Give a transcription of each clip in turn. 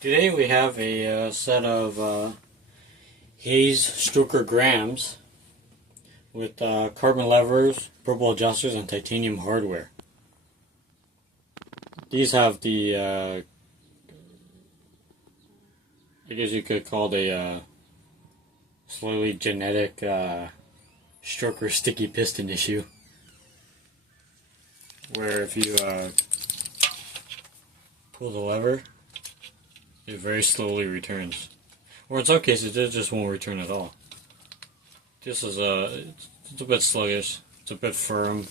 Today we have a set of Hayes Stroker grams with carbon levers, purple adjusters, and titanium hardware. These have the, I guess you could call it a slightly genetic stroker sticky piston issue, where if you pull the lever, it very slowly returns. Or in some cases, it just won't return at all. This is it's a bit sluggish. It's a bit firm.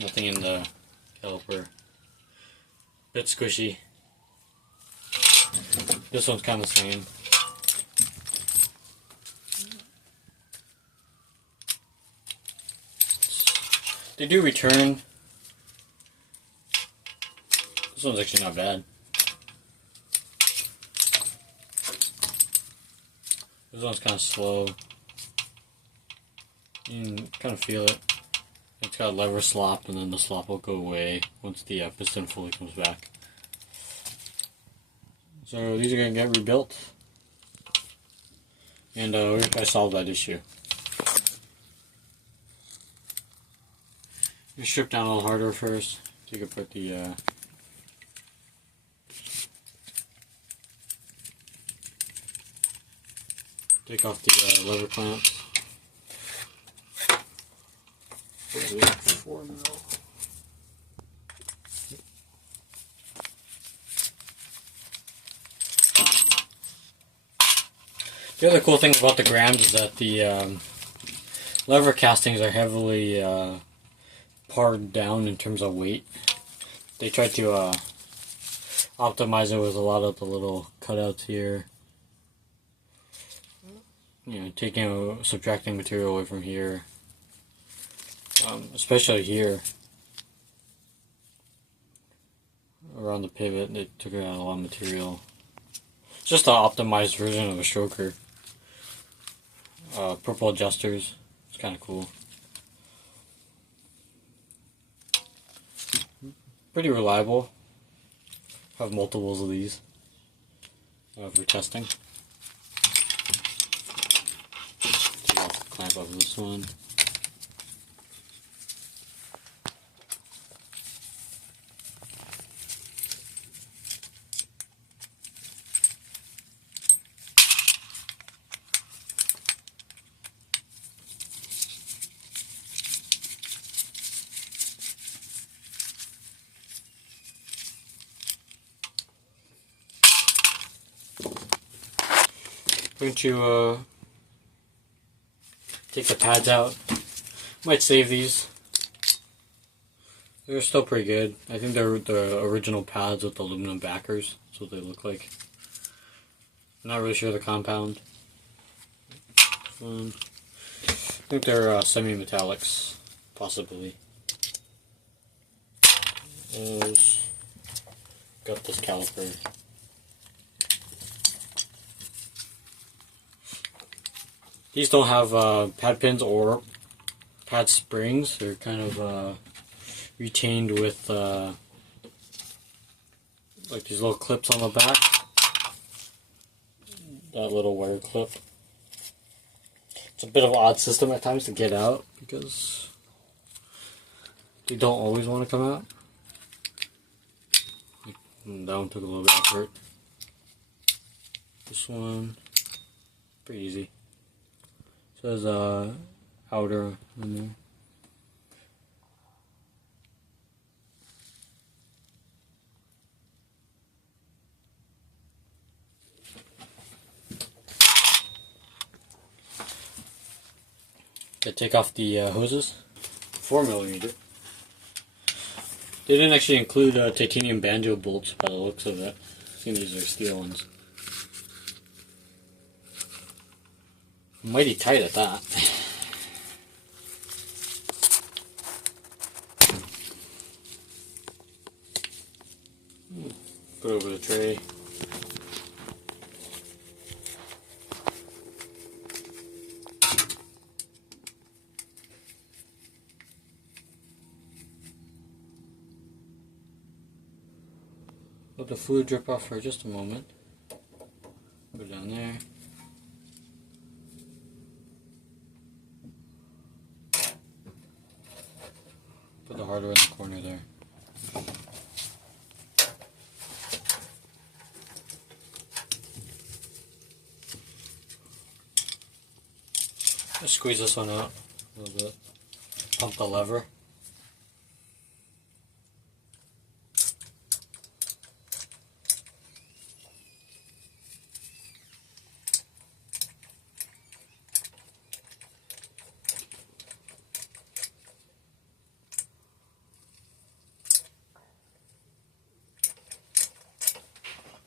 Nothing in the caliper. Bit squishy. This one's kind of the same. They do return. This one's actually not bad. This one's kind of slow. You can kind of feel it. It's got a lever slop, and then the slop will go away once the piston fully comes back. So these are going to get rebuilt, and we're going to try to solve that issue. You strip down all the hardware first, so you can put the take off the lever clamps. 4 mil. The other cool thing about the grams is that the lever castings are heavily pared down in terms of weight. They try to optimize it with a lot of the little cutouts here. You know, subtracting material away from here, especially here around the pivot. They took out a lot of material. It's just an optimized version of a stroker. Purple adjusters. It's kind of cool. Pretty reliable. Have multiples of these for testing. Take off the clamp of this one. Going to take the pads out. Might save these. They're still pretty good. I think they're the original pads with aluminum backers. That's what they look like. I'm not really sure the compound. I think they're semi-metallics, possibly. Got this caliper. These don't have pad pins or pad springs. They're kind of retained with like these little clips on the back. That little wire clip. It's a bit of an odd system at times to get out because they don't always want to come out. That one took a little bit of effort. This one, pretty easy. Says outer in there. Take off the hoses. 4mm. They didn't actually include titanium banjo bolts by the looks of it. I think these are steel ones. Mighty tight at that. Put over the tray. Let the fluid drip off for just a moment. Put it down there. Put the hardware in the corner there. Just squeeze this one out a little bit. Pump the lever.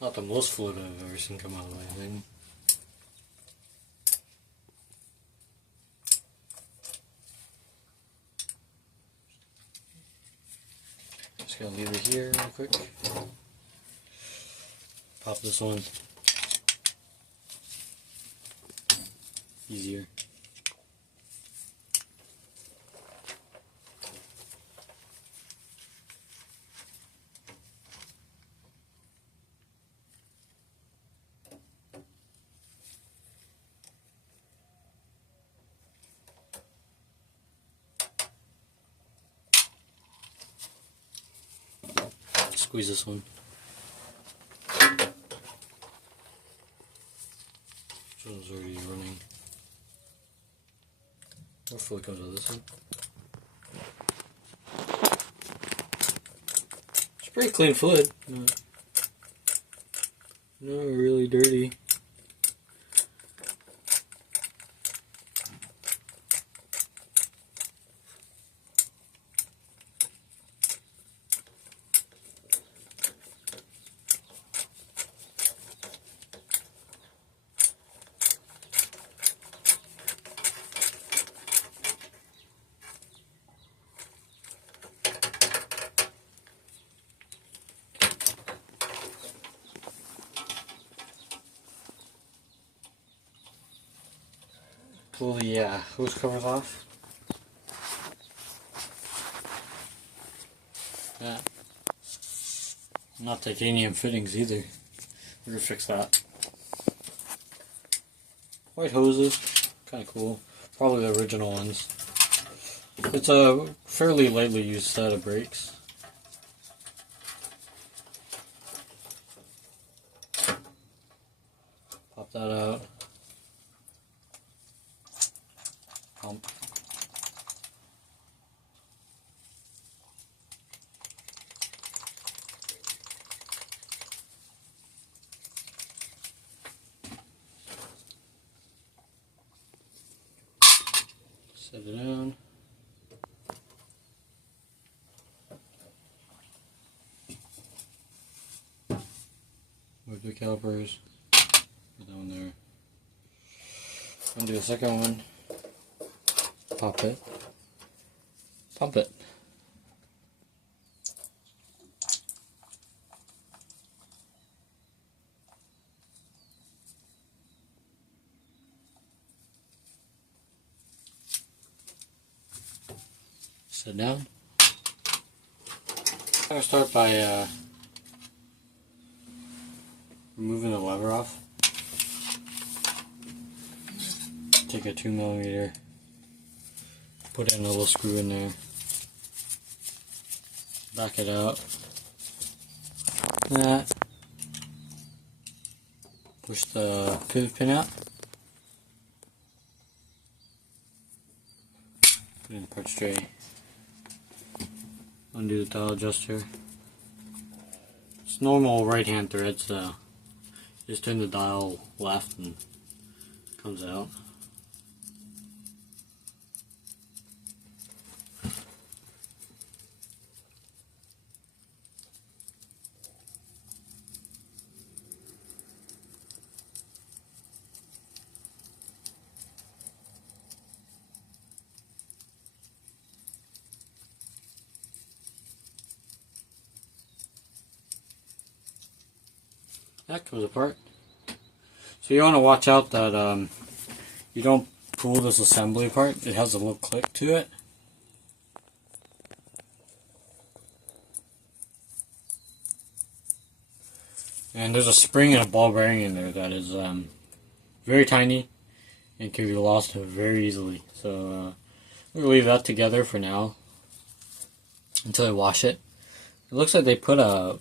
Not the most fluid I've ever seen come out of my thing. Just gonna leave it here real quick. Pop this one. Easier. Squeeze this one. This one's already running. Hopefully it comes with this one. It's pretty clean fluid. Not really dirty. Pull the hose covers off. Yeah. Not titanium fittings either. We're gonna fix that. White hoses, kind of cool. Probably the original ones. It's a fairly lightly used set of brakes. Pop that out. Pump. Set it down. Move the calipers. Put that one there. Undo the second one. Pop it. Pump it. Sit down. I'm going to start by removing the lever off. Take a 2mm, put in a little screw in there, back it out, that, push the pivot pin out, put in the parts tray, undo the dial adjuster. It's normal right hand thread, so just turn the dial left and it comes out. That comes apart. So you want to watch out that you don't pull this assembly apart. It has a little click to it. And there's a spring and a ball bearing in there that is very tiny and can be lost very easily. So we'll leave that together for now until I wash it. It looks like they put a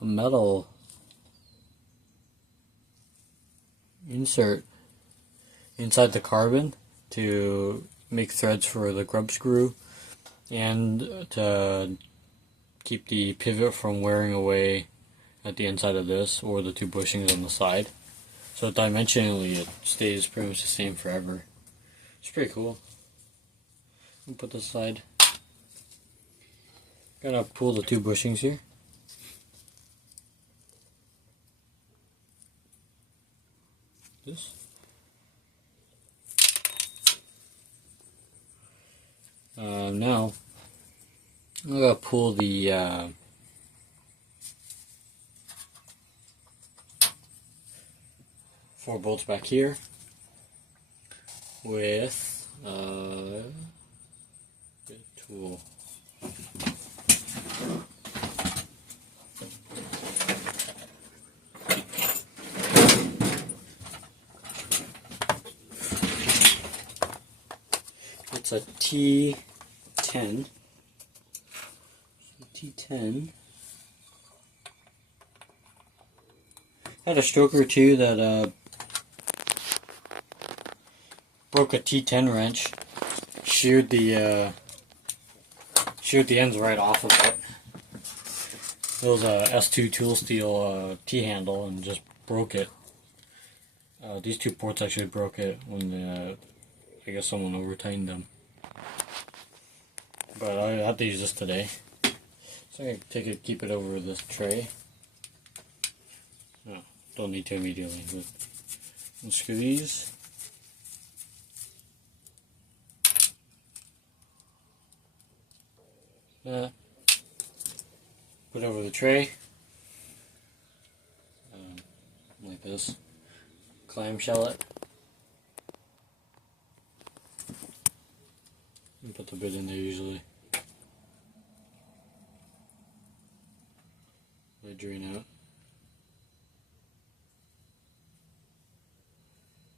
metal insert inside the carbon to make threads for the grub screw and to keep the pivot from wearing away at the inside of this or the two bushings on the side. So dimensionally it stays pretty much the same forever. It's pretty cool. I'll put this aside. Gonna pull the two bushings here. This. Now I'm gonna pull the 4 bolts back here with a tool. It's a T10. T10. Had a stroker too that broke a T10 wrench. Sheared the ends right off of it. It was a S2 tool steel T-handle and just broke it. These two ports actually broke it when I guess someone over tightened them. But I had to use this today. So I can keep it over this tray. No, don't need to immediately, but unscrew these. Put over the tray. Like this. Clamshell it. And put the bit in there usually. Let it drain out.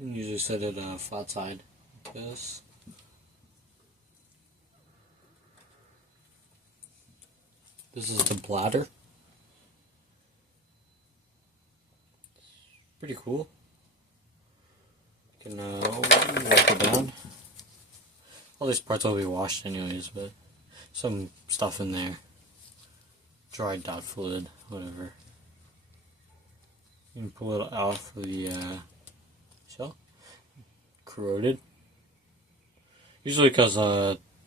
And usually set it flat side like this. This is the bladder. Pretty cool. You can wipe it down. All these parts will be washed anyways, but some stuff in there. Dried dot fluid, whatever. You can pull it off the shell. Corroded. Usually because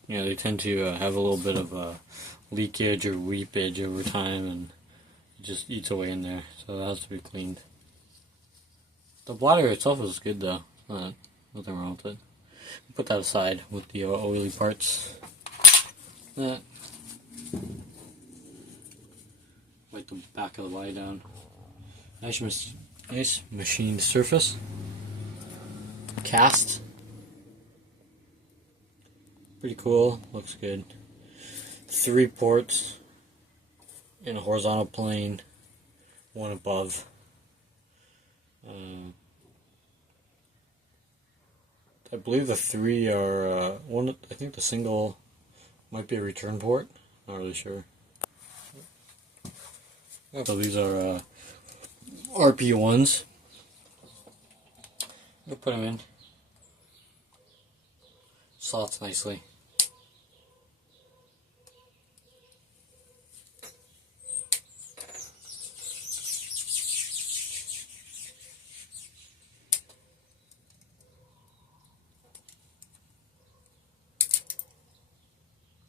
they tend to have a little bit of leakage or weepage over time, and it just eats away in there, so that has to be cleaned. The bladder itself is good though. Nothing wrong with it. Put that aside with the oily parts. Wipe the back of the body down. Nice machined surface. Cast. Pretty cool. Looks good. 3 ports in a horizontal plane, 1 above. I believe the 3 are one. I think the single might be a return port. Not really sure. So these are RP1s. I'll put them in. Slots nicely.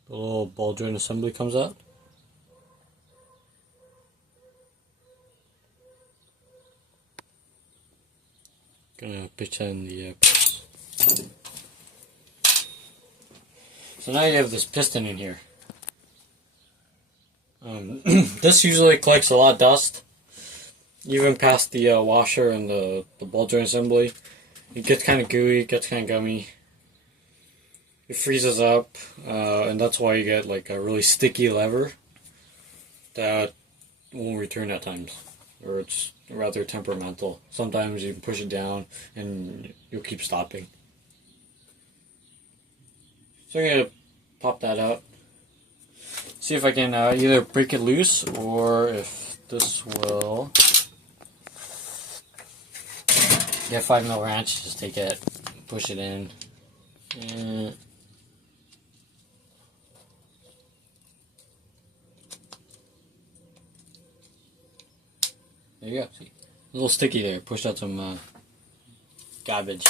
The little ball joint assembly comes out. Gonna pitch in the parts. So now you have this piston in here. This usually collects a lot of dust, even past the washer and the ball joint assembly. It gets kind of gooey, it gets kind of gummy. It freezes up, and that's why you get like a really sticky lever that won't return at times, or it's rather temperamental. Sometimes you push it down and you'll keep stopping. So I'm gonna pop that out. See if I can either break it loose or if this will. Get 5mm wrench, just take it, push it in. And there you go. See, a little sticky there. Pushed out some garbage.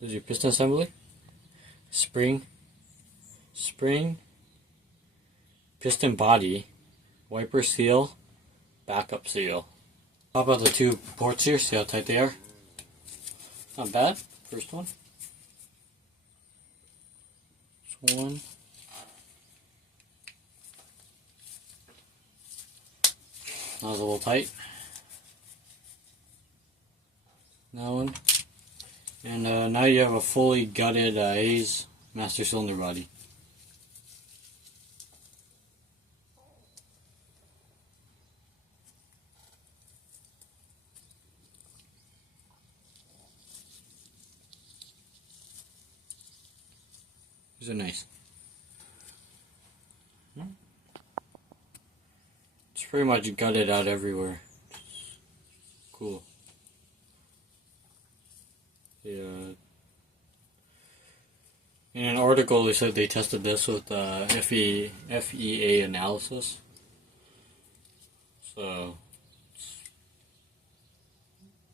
There's your piston assembly. Spring, piston body, wiper seal, backup seal. Pop out the two ports here, see how tight they are. Not bad. First one. This one. That was a little tight. That one. And now you have a fully gutted Hayes master cylinder body. These are nice. It's pretty much gutted out everywhere. Cool. In an article, they said they tested this with FEA analysis. So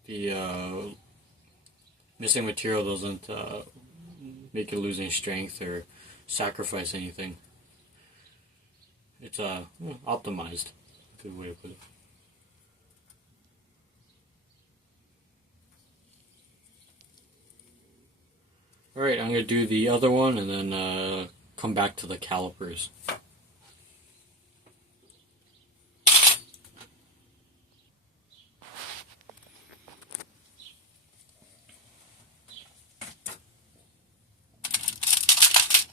the missing material doesn't make it lose any strength or sacrifice anything. It's optimized. Good way to put it. Alright, I'm going to do the other one and then come back to the calipers.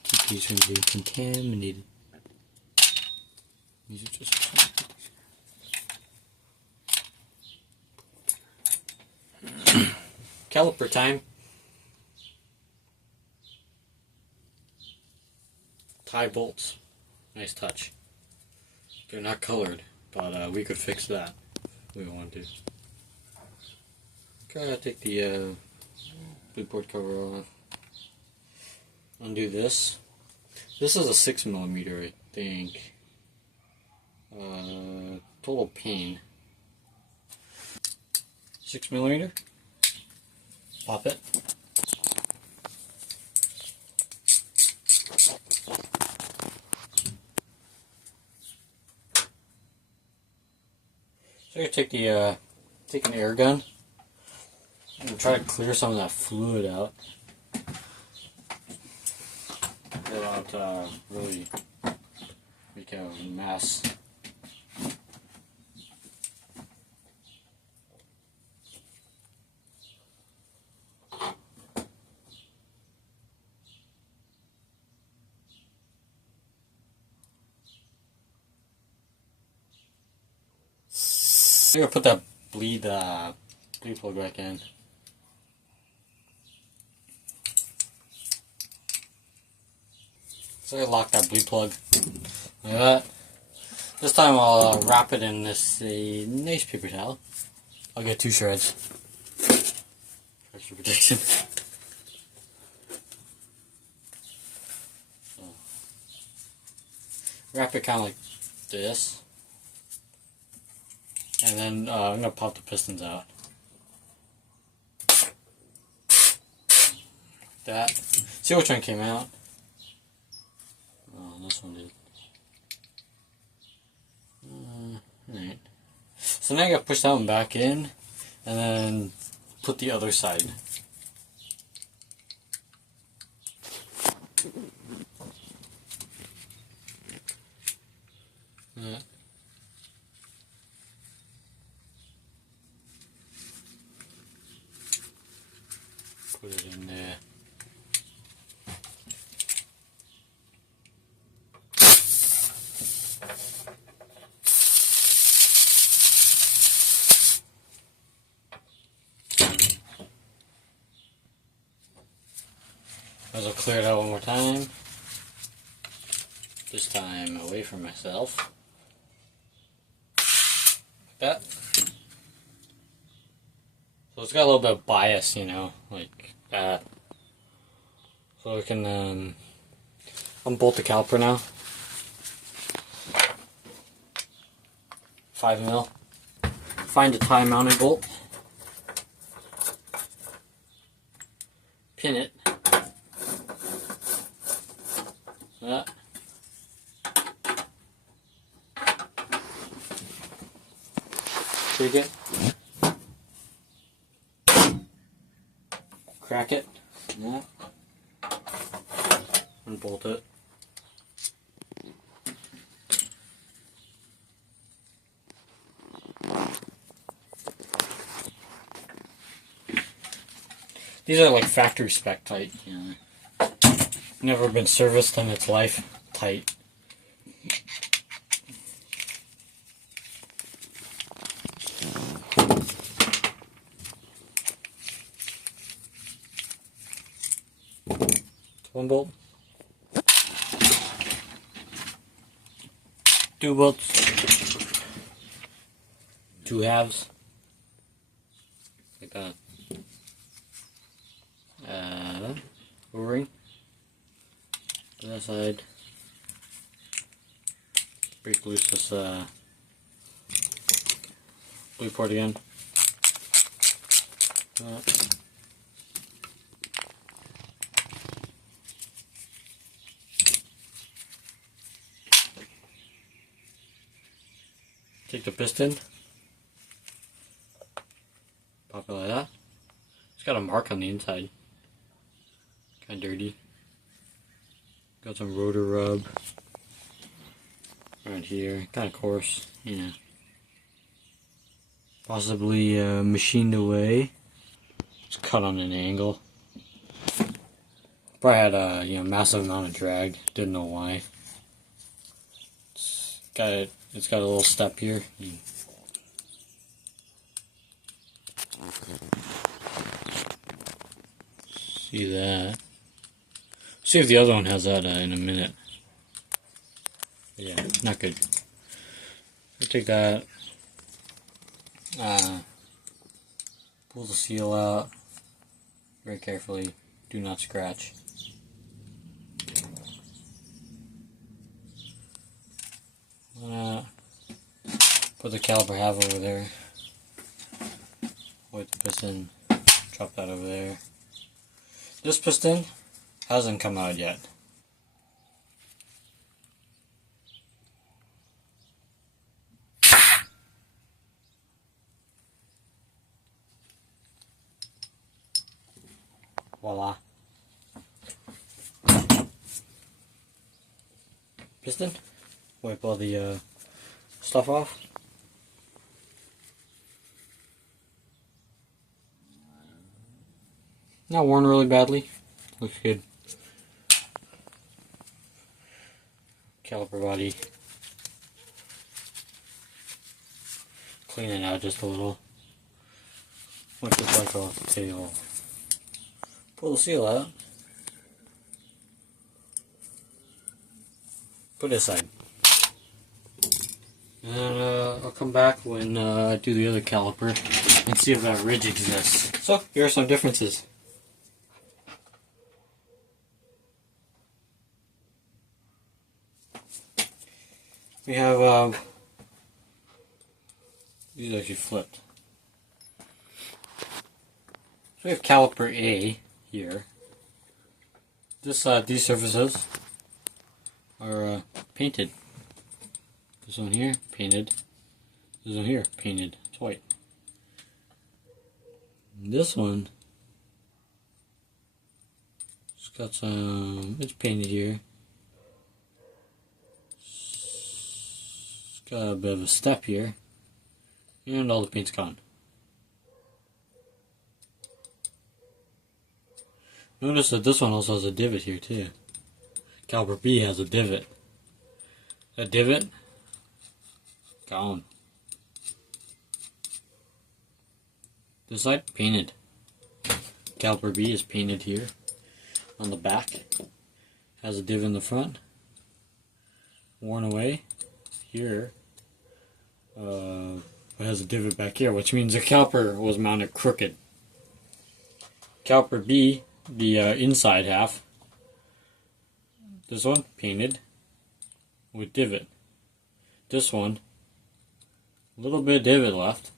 Keep these from being contaminated. These are just caliper time. Tie bolts. Nice touch. They're not colored, but we could fix that if we want to. Okay, I'll take the blue port cover off. Undo this. This is a 6mm, I think. Total pain. 6mm. Pop it. So I'm gonna take an air gun and try to clear some of that fluid out without really making a mess. I'm gonna put that bleed plug back in. So I lock that bleed plug like that. This time I'll wrap it in this nice paper towel. I'll get 2 shreds for extra protection. So, wrap it kind of like this. And then I'm going to pop the pistons out. That. See which one came out? Oh, this one did. Alright. So now I got to push that one back in and then put the other side. Put it in there. As I'll clear it out one more time. This time away from myself. Like that. So it's got a little bit of bias, you know, like that. So we can unbolt the caliper now. 5mm. Find a tie mounted bolt. Pin it. That. Take it. Crack it. Yeah. Unbolt it. These are like factory spec tight, you know. Never been serviced in its life tight. One bolt. Two bolts. Two halves. Like that. O-ring. To that side. Break loose this blue port again. Take the piston. Pop it like that. It's got a mark on the inside. Kind of dirty. Got some rotor rub around here. Kind of coarse, you know. Possibly machined away. It's cut on an angle. Probably had a massive amount of drag. Didn't know why. It's got a little step here. See that? See if the other one has that in a minute. Yeah, not good. So take that. Pull the seal out very carefully. Do not scratch. Put the caliper half over there. With the piston, drop that over there. This piston hasn't come out yet. Voila. Piston. Wipe all the stuff off. Not worn really badly. Looks good. Caliper body. Clean it out just a little. Wipe the plug off the tail. Pull the seal out. Put it aside. And I'll come back when I do the other caliper and see if that ridge exists. So, here are some differences. We have, these actually flipped. So we have caliper A here. These surfaces are painted. This one here, painted. This one here, painted. It's white. And this one, it's got some, it's painted here. It's got a bit of a step here. And all the paint's gone. Notice that this one also has a divot here too. Caliper B has a divot. That divot, gone. This side, painted. Caliper B is painted here. on the back. Has a div in the front. Worn away. Here. It has a divot back here, which means the caliper was mounted crooked. Caliper B, the inside half. This one, painted with divot. This one, a little bit of divot left.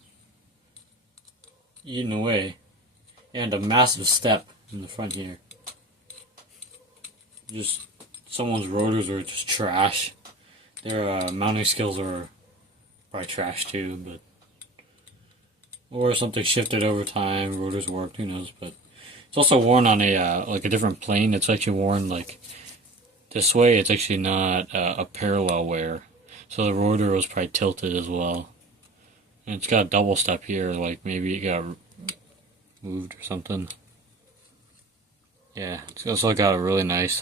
Eaten away. And a massive step in the front here. Just, someone's rotors were just trash. Their mounting skills are probably trash too, but or something shifted over time, rotors worked, who knows, but it's also worn on a like a different plane. It's actually worn like this way. It's actually not a parallel wear, so the rotor was probably tilted as well. And it's got a double step here, like maybe it got moved or something. Yeah, it's also got a really nice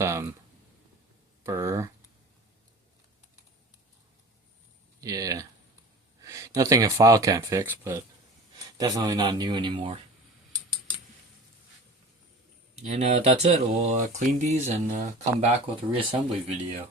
burr. Yeah, nothing a file can't fix, but definitely not new anymore. And that's it. We'll clean these and come back with a reassembly video.